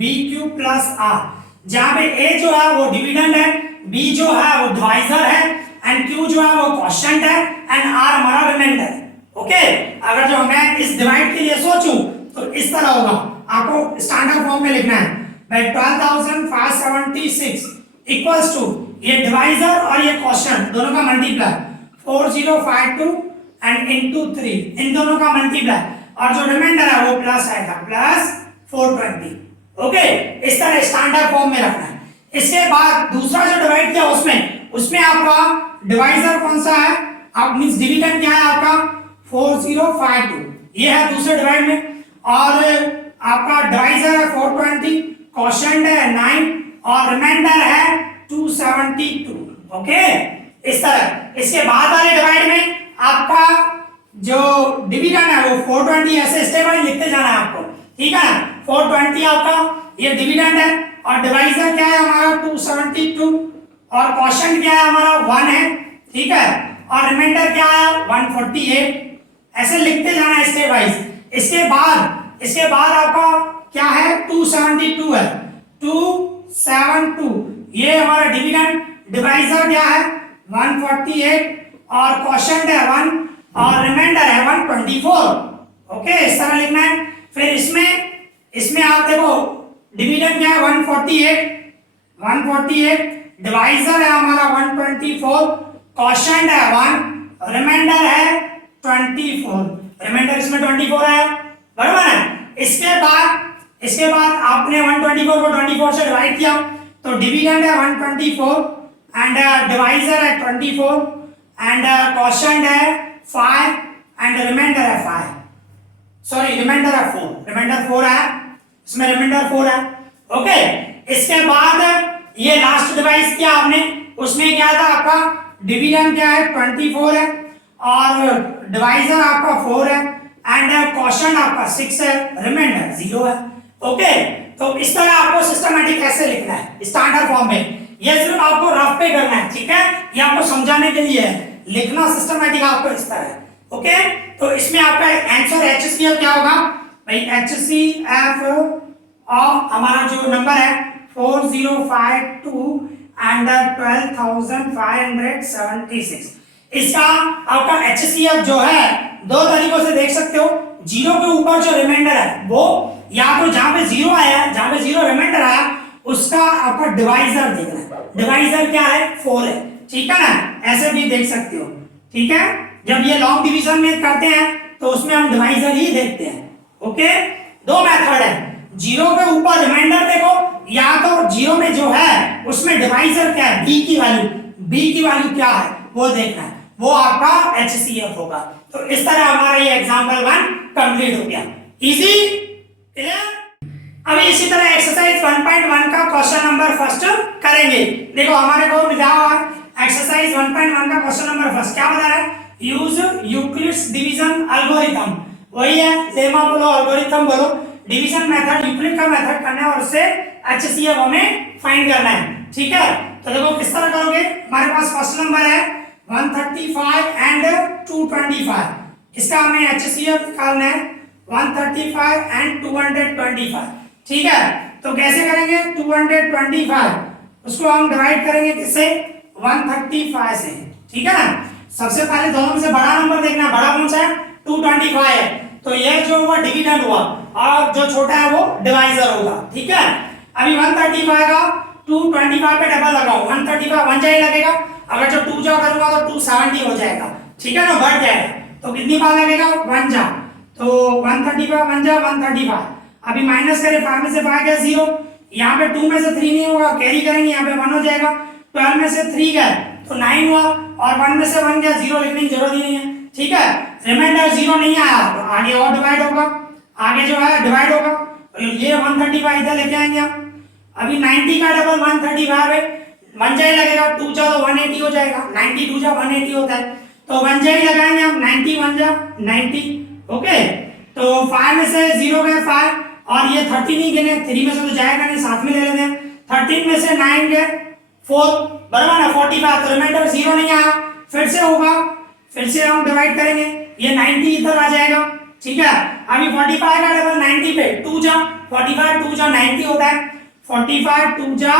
bq + r, जहां पे a जो है वो डिविडेंड है, b जो है वो डिवाइजर है एंड q जो है वो क्वोशिएंट है एंड r हमारा रिमाइंडर, ओके। अगर जो मैं इस डिवाइड के लिए सोचूं तो इस तरह होगा, आपको स्टैंडर्ड फॉर्म में लिखना है भाई 12576 इक्वल्स टू ये डिवाइजर और ये क्वोशिएंट दोनों का मल्टीप्लाई 4052 एंड इनटू 3, इन दोनों का मल्टीप्लाई और जो रिमाइंडर है वो प्लस आएगा +420, ओके। इस तरह स्टैंडर्ड फॉर्म में रखना है। इसके बाद दूसरा जो डिवाइड किया उसमें आपका डिवाइजर कौन सा है, आप मींस डिविडेंड क्या है आपका 4052, ये है दूसरे डिवाइड में, और आपका डिवाइजर है 420, क्वोशिएंट है 9 और रिमाइंडर है 272, ओके। इस तरह इसके बाद वाले डिवाइड में आपका जो डिविडेंड है वो 420, ऐसे स्टेप वाइज लिखते जाना है आपको, ठीक है। 420 आपका ये डिविडेंड है और डिवाइजर क्या है हमारा 272 और क्वोशिएंट क्या है हमारा 1 है, ठीक है, और रिमाइंडर क्या है 148, ऐसे लिखते जाना है स्टेप वाइज। इसके बाद आपका क्या है 272 है, 272 ये हमारा डिविडेंड, डिवाइजर क्या है 148 और क्वोशिएंट है 1 और रिमाइंडर है 124, ओके। इस तरह लिखना है। फिर इसमें आप देखो डिविडेंड क्या है 148, डिवाइजर है हमारा 124, क्वोशिएंट है 1, रिमाइंडर है 24, रिमाइंडर इसमें 24 है, बराबर है। इसके बाद आपने 124 को 24 से डिवाइड किया तो डिविडेंड है 124 एंड डिवाइजर है 24 एंड क्वोशिएंट है 5 एंड रिमाइंडर है 5, सॉरी रिमाइंडर है 4, रिमाइंडर 4 है, इसमें रिमाइंडर 4 है, ओके। इसके बाद ये लास्ट डिवाइस किया आपने, उसमें क्या था आपका डिविडेंड क्या है 24 है और डिवाइजर आपका 4 है एंड क्वोशिएंट आपका 6 है, रिमाइंडर 0 है, ओके। तो इस तरह आपको सिस्टमैटिक ऐसे लिखना है स्टैंडर्ड फॉर्म में, ये सिर्फ आपको रफ पे करना है, ठीक है, ये आपको समझाने के लिए है, लिखना सिस्टमैटिक आपको इस तरह है, ओके, तो इसमें आपका आंसर HCF क्या होगा भाई, HCF ऑफ हमारा जो नंबर है 4052 एंड 12,576। इसका आपका HCF जो है दो तरीकों से देख सकते हो। जीरो के ऊपर जो रिमाइंडर है वो या तो जहां पे जीरो आया, जहां पे जीरो रिमाइंडर आया उसका आपका डिवाइजर देखना है। डिवाइजर क्या है, 4 है, ठीक है ना, ऐसे भी देख सकते हो। ठीक है, जब ये लॉन्ग डिवीजन में करते हैं तो उसमें हम डिवाइजर ही देखते हैं। ओके, दो मेथड है, जीरो के ऊपर रिमाइंडर देखो या तो जीरो में जो है उसमें डिवाइजर क्या है, बी की वैल्यू क्या है वो देखना है, वो आपका HCF होगा। तो इस तरह हमारा ये एग्जांपल 1 कंप्लीट हो गया। Easy, clear. अभी इसी तरह एक्सरसाइज 1.1 का क्वेश्चन नंबर फर्स्ट करेंगे। देखो हमारे को मिला हुआ एक्सरसाइज 1.1 का क्वेश्चन नंबर फर्स्ट क्या बता रहा है, यूज यूक्लिड्स डिवीजन एल्गोरिथम, वही है लेमा बोलो एल्गोरिथम बोलो, डिवीजन मेथड यूक्लिड का मेथड करना है और उससे HCF हमें फाइंड करना है। ठीक है, तो देखो किस तरह करोगे, हमारे पास फर्स्ट नंबर है 135 एंड 225, इसका हमें HCF निकालना है 135 एंड 225। ठीक है, तो कैसे करेंगे, 225 उसको हम डिवाइड करेंगे किससे, 135 से। ठीक है ना, सबसे पहले दोनों में से बड़ा नंबर देखना, बड़ा कौन सा है, 225 है, तो ये जो हुआ डिविडेंड हुआ और जो छोटा है वो डिवाइजर होगा। ठीक है, अभी 135 का 225 पे डबल लगाओ, 135 1 जाए लगेगा, अगर जो 2 जा करूंगा तो 270 हो जाएगा। ठीक है ना, बढ़ जाएगा, तो कितनी बार लगेगा, 1 जा, तो 135 1 जा 135। अभी माइनस करें, 5 में से 5 गया 0, यहाँ पे 2 में से 3 नहीं होगा, कैरी करेंगे यहाँ पे 1 हो जाएगा, 12 में से 3 गया तो 9 हुआ और 1 में से 1 गया, 0 लिखने की जरूरत ही नहीं है। ठीक है, रिमाइंडर 0 नहीं आया तो आगे और डिवाइड होगा, आगे जो है डिवाइड होगा, ये 135 इधर लेके आएंगे आप। अभी 90 का डबल 135 है, 1 जाए लगेगा, 2 जा तो 180 हो जाएगा, 90 2 जा 180 होता है, तो 1 जाए लगाएंगे हम, 90 1 जा 90। ओके, तो 5 में से 0 गए 5 और ये 30 नहीं गिने, 3 में से तो जाएगा नहीं, साथ में ले लेते हैं, 13 में से 9 गए 4, बराबर ना 45, तो रिमाइंडर 0 नहीं आया, फिर से होगा, फिर से हम डिवाइड करेंगे, ये 90 इधर आ जाएगा। ठीक है, अभी 45 का डबल 90 पे 2 जा 45 2 जा 90 होता है, 45 2 जा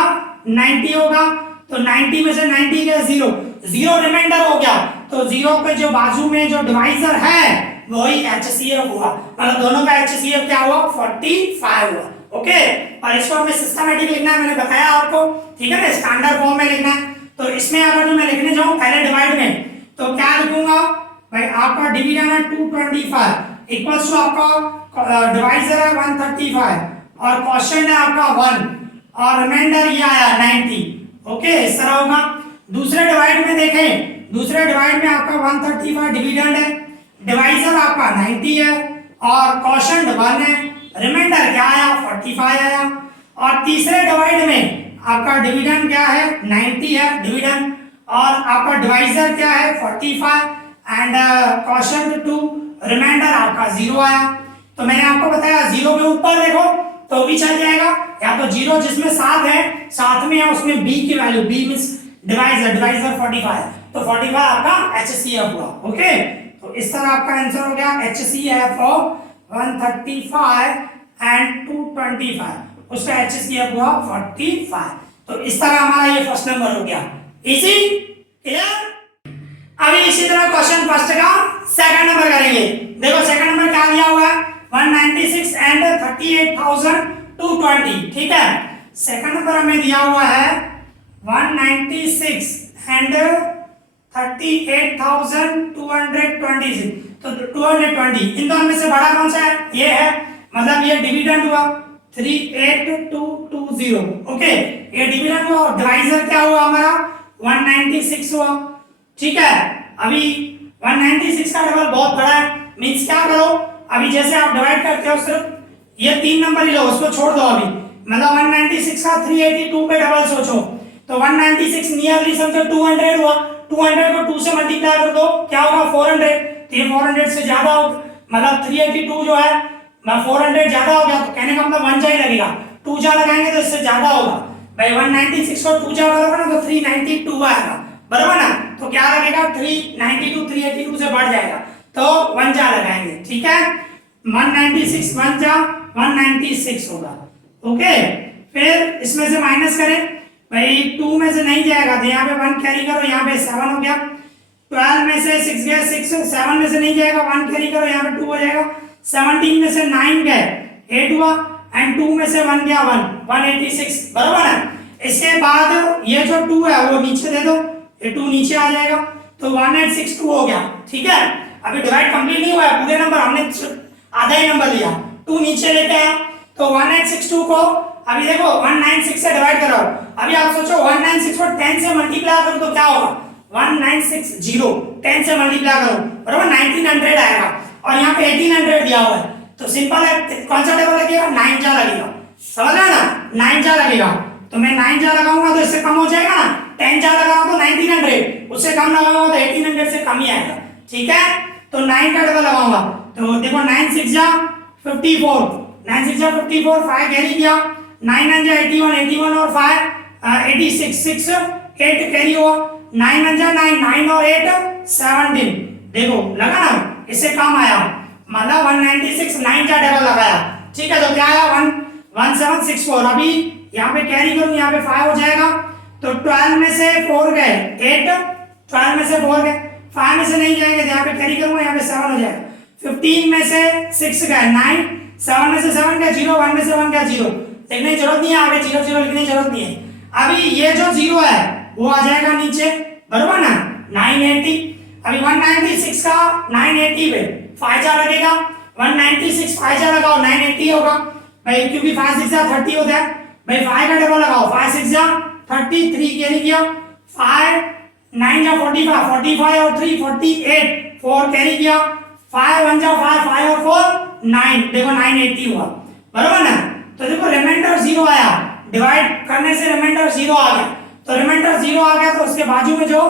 90 होगा, तो 90 में से 90 गया 0 रिमाइंडर हो गया, तो 0 पे जो बाजू में जो डिवाइजर है वही HCF हुआ, मतलब दोनों का HCF क्या हुआ, 45 हुआ। ओके, और इसको हमें सिस्टमैटिक लिखना है, मैंने बताया आपको। ठीक है ना, स्टैंडर्ड फॉर्म में लिखना है, तो इसमें अगर मैं लिखने जाऊं पहले डिवाइड में तो क्या लिखूंगा भाई, आपका डिवीजन है 225 इक्वल्स टू आपका डिवाइजर है 135 और क्वेश्चन है आपका 1 और रिमाइंडर ये आया 90। ओके, इस तरह होगा। दूसरे डिवाइड में देखें, दूसरे डिवाइड में आपका 135 डिविडेंड है, डिवाइजर आपका 90 है और क्वोशंट 1 है, रिमाइंडर क्या आया 45 आया। और तीसरे डिवाइड में आपका डिविडेंड क्या है 90 है डिविडेंड और आपका डिवाइजर क्या है 45 एंड क्वोशंट 2, रिमाइंडर आपका 0 आया। तो मैंने आपको बताया 0 के ऊपर देखो तो भी चल जाएगा, या तो 0 जिसमें 7 है साथ में है उसमें b की वैल्यू, b मींस डिवाइजर 45, तो 45 आपका HCF हुआ। ओके, तो इस तरह आपका आंसर हो गया HCF ऑफ 135 एंड 225, उसका HCF हुआ 45। तो इस तरह हमारा ये फर्स्ट नंबर हो गया। Easy, clear. अभी इसी तरह क्वेश्चन फर्स्ट का सेकंड नंबर करेंगे। देखो सेकंड नंबर क्या दिया हुआ है, 196 एंड 38,220। ठीक है, सेकंड नंबर हमें दिया हुआ है 196 एंड 38,226, तो 220 इन दोनों में से बड़ा कौन सा है, ये है, मतलब ये डिविडेंड हुआ 38220। ओके, ये डिविडेंड हुआ और डिवाइजर क्या हुआ हमारा 196 हुआ। ठीक है, अभी 196 का डबल बहुत बड़ा है, मींस क्या करो, अभी जैसे आप डिवाइड करते हो सिर्फ ये 3 नंबर ही लो, उसको छोड़ दो अभी, मतलब 196 का 382 पे डबल सोचो, तो 196 नियरली समझो 200 हुआ, 200 को 2 से मल्टीप्लाई कर दो क्या होगा 400, तो ये 400 से ज्यादा हो, मतलब 382 जो है 400 ज्यादा हो गया, तो कहने का मतलब 1 जा ही लगेगा, 2 जा लगाएंगे तो इससे ज्यादा होगा भाई, 196 को 2 जा लगाओगे ना तो 392 आएगा, बराबर ना, तो क्या लगेगा 392 382 से बढ़ जाएगा, तो 1 जा लगाएंगे, ठीक है। 196 1 जा 196 होगा, ओके। फिर इसमें से माइनस करें भाई, 2 में से नहीं जाएगा तो यहाँ पे 1 कैरी करो, यहाँ पे 7 हो गया। 12 में से 6 गया 6, 7 में से नहीं जाएगा 1 कैरी करो, यहाँ पे 2 हो जाएगा। 17 में से 9 गए 8 हुआ, एंड 2 में से 1 गया 1, 186, बराबर है। इसके बाद ये जो 2 है वो नीचे दे दो, ये 2 नीचे आ जाएगा, तो 1862 हो गया, ठीक है। अभी डिवाइड कंप्लीट नहीं हुआ है, पूरे नंबर हमने आधा ही नंबर लिया, 2 नीचे लेते हैं, तो 1862 को अभी देखो 196 से डिवाइड करो। अभी आप सोचो 196 को 10 से मल्टीप्लाई करो तो क्या होगा, 1960 10 से मल्टीप्लाई करो, बराबर 1900 आएगा, और यहाँ पे 1800 दिया हुआ है, तो सिंपल है, कौन सा टेबल लगेगा, 9 जा लगेगा, समझ रहे ना, 9 जा लगेगा। तो मैं 9 जा लगाऊंगा तो इससे कम हो जाएगा ना, 10 जा लगाऊंगा तो 1900, उससे कम लगाऊंगा तो 1800 से कम ही आएगा, ठीक है। तो 9 का टेबल लगाऊंगा, तो देखो 9 6 जा 54, 9 6 जा 54, 5 कैरी किया, 9 9 जा 81, 81 और 5 86, 6 8 कैरी हुआ, 9 9 जा 9, 9 और 8 17, देखो लगा ना, इससे कम आया, मतलब 196 9 का टेबल लगाया, ठीक है। तो क्या आया 1764। अभी यहाँ पे कैरी करूं, यहाँ पे 5 हो जाएगा, तो 12 में से 4 गए 8, 12 में से 4 गए, 5 में से नहीं जाएंगे तो यहाँ पे कैरी करूंगा, यहाँ पे 7 हो जाएगा। 15 में से 6 गए 9, 7 में से 7 गए 0, 1 में से 1 गया 0, लिखने की जरूरत नहीं है, आगे 0 0 लिखने की जरूरत नहीं है। अभी ये जो 0 है वो आ जाएगा नीचे, बराबर ना, 980। अभी 196 का 980 पे 5 जा लगेगा, 196 5 जा लगाओ 980 होगा भाई, क्योंकि 5 6 जा 30 होता है भाई, 5 का टेबल लगाओ, 5 6 जा 30, 3 कैरी किया, 5 9 जा 45, 45 और 3 48, 4 कैरी किया, 5 1 जा 5, 5 और 4 9, देखो 980 हुआ, बराबर ना। तो देखो रिमाइंडर 0 आया, डिवाइड करने से रिमाइंडर 0 आ गया, तो रिमाइंडर 0 आ गया तो उसके बाजू में जो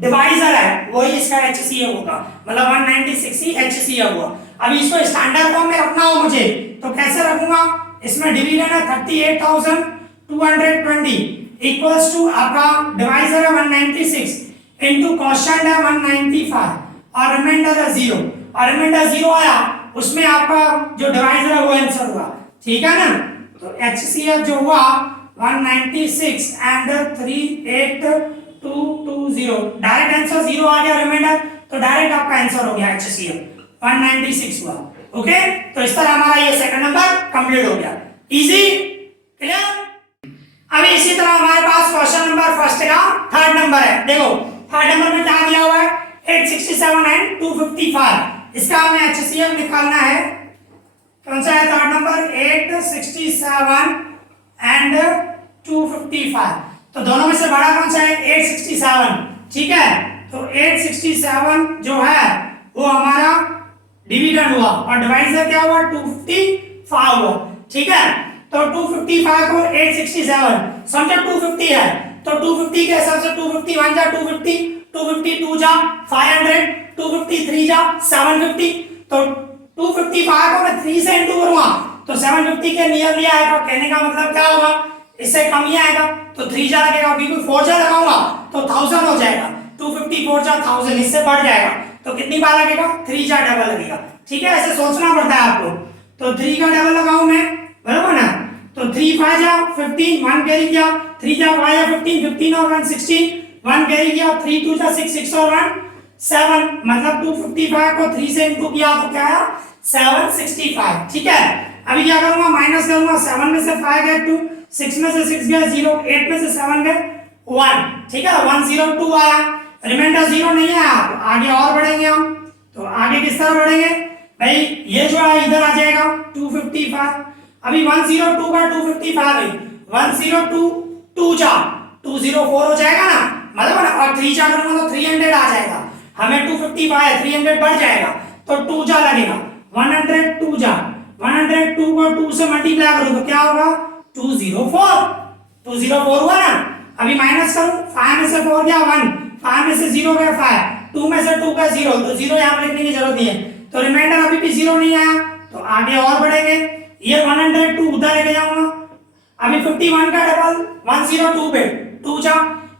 डिवाइजर है वही इसका HCF होगा, मतलब 196 ही HCF हुआ। अभी इसको स्टैंडर्ड फॉर्म में रखना हो मुझे, तो कैसे रखूंगा, इसमें डिवीजन है 38,220 इक्वल्स टू आपका डिवाइजर है 196 इनटू क्वोशंट है 195 और रिमाइंडर है 0, और रिमाइंडर 0 आया उसमें आपका जो डिवाइजर है वो आंसर हुआ, ठीक है ना। तो HCF जो हुआ 196 एंड 38220, डायरेक्ट आंसर 0 आ गया, रिमाइंडर तो डायरेक्ट आपका आंसर हो गया HCF 196 हुआ, ओके। तो इस तरह हमारा ये सेकंड नंबर कंप्लीट हो गया, इजी, क्लियर। अभी इसी तरह हमारे पास क्वेश्चन नंबर फर्स्ट का थर्ड नंबर है, देखो थर्ड नंबर में क्या दिया हुआ है, 867 एंड 255, इसका हमें HCF निकालना है। कौन सा है थर्ड नंबर, 867 एंड 255, तो दोनों में से बड़ा कौन सा है, 867, ठीक है। तो 867 जो है वो हमारा डिवीजन हुआ और डिवाइजर क्या हुआ, 255 हुआ, ठीक है। तो 255 को 867 समझो 250 है, तो 250 के हिसाब से 251 जा 250, 252 जा 500, 253 जा 750, तो 255 को मैं 3 से इंटू करूंगा तो 750 के नियरली आएगा, कहने का मतलब क्या होगा, इससे कम ही आएगा, तो 3 जा लगेगा, बिल्कुल 4 जा लगाऊंगा तो 1000 हो जाएगा, 254 जा 1000, इससे बढ़ जाएगा, तो कितनी बार लगेगा, 3 जा डबल लगेगा, ठीक है। ऐसे सोचना पड़ता है आपको, तो 3 का डबल लगाऊं मैं, बराबर ना, तो 3 5 जा 15, 1 कैरी किया, 3 जा 5 जा 15, 15 और 1 16, 1 कैरी किया, 3 2 जा 6, 6 और 1 7, मतलब 255 को 3 से इंटू किया तो क्या आया 765, ठीक है। अभी क्या करूंगा, माइनस करूंगा, 7 में से 5 गए 2, 6 में से 6 गया 0, 8 में से 7 गए 1, ठीक है, 102 आया, रिमाइंडर 0 नहीं आया, तो आगे और बढ़ेंगे हम, तो आगे किस तरह बढ़ेंगे भाई, ये जो है इधर आ जाएगा 255, अभी 102 का 255 है, 102 2 जा 204 हो जाएगा ना, मतलब ना, और 3 जा करूंगा तो 300 आ जाएगा, हमें 255 है 300 बढ़ जाएगा, तो 2 जा लगेगा, 102 जा 102 को 2 से मल्टीप्लाई करो तो क्या होगा, 204 हुआ ना। अभी माइनस करो, 5 में से 4 गया 1, 5 में से 0 गया 5, 2 में से 2 गया 0, तो 0 यहाँ पर लिखने की जरूरत नहीं है, तो रिमाइंडर अभी भी 0 नहीं आया, तो आगे और बढ़ेंगे, ये 102 उधर लेके जाऊंगा, अभी 51 का डबल 102 पे 2 जा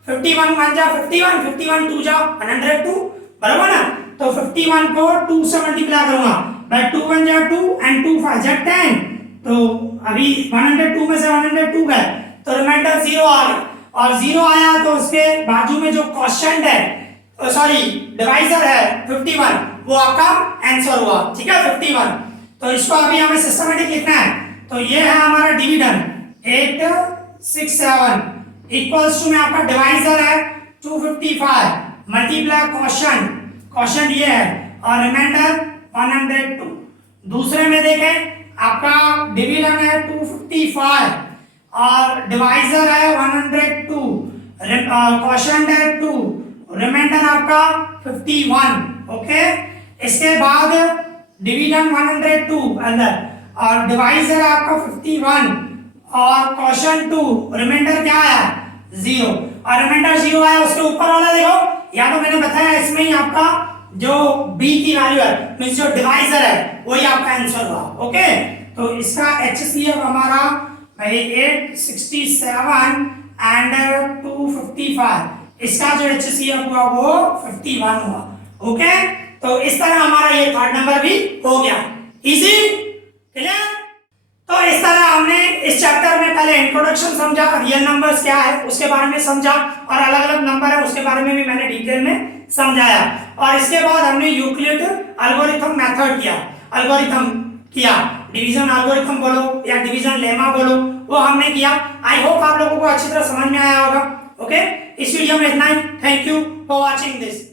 51 1 जा 51, 51 2 जा 102, बराबर ना, तो 51 को 2 से मल्टीप्लाई करूंगा भाई 2 1 जा 2 एंड 2 5 जा 10 तो अभी 102 में से 102 गए तो रिमाइंडर 0 आ गया और 0 आया तो उसके बाजू में जो क्वोशिएंट है सॉरी डिवाइजर है 51 वो आपका आंसर हुआ ठीक है 51 तो इसको अभी हमें सिस्टमैटिक लिखना है तो ये है हमारा डिवीजन 867 इक्वल्स टू में आपका डिवाइजर है 255 मल्टीप्लाई क्वोशिएंट ये है और रिमाइंडर 102 दूसरे में देखें आपका डिवीजन है 255 और डिवाइजर है 102 क्वोशिएंट है 2 रिमाइंडर आपका 51 ओके इसके बाद डिवीजन 102 अंदर और डिवाइजर आपका 51 और क्वोशिएंट 2 रिमाइंडर क्या आया 0 और रिमाइंडर 0 आया उसके ऊपर वाला देखो या तो मैंने बताया इसमें ही आपका जो b की वैल्यू है मींस जो डिवाइजर है वही आपका आंसर हुआ ओके तो इसका HCF हमारा भाई 867 एंड 255 इसका जो HCF हुआ वो 51 हुआ ओके तो इस तरह हमारा ये थर्ड नंबर भी हो गया इजी क्लियर तो इस तरह हमने इस चैप्टर में पहले इंट्रोडक्शन समझा रियल नंबर्स क्या है उसके बारे में समझा और अलग अलग नंबर है उसके बारे में भी मैंने डिटेल में समझाया और इसके बाद हमने यूक्लिड एल्गोरिथम मेथड किया डिवीजन एल्गोरिथम बोलो या डिवीजन लेमा बोलो वो हमने किया आई होप आप लोगों को अच्छी तरह समझ में आया होगा ओके इस वीडियो में इतना ही thank you for watching this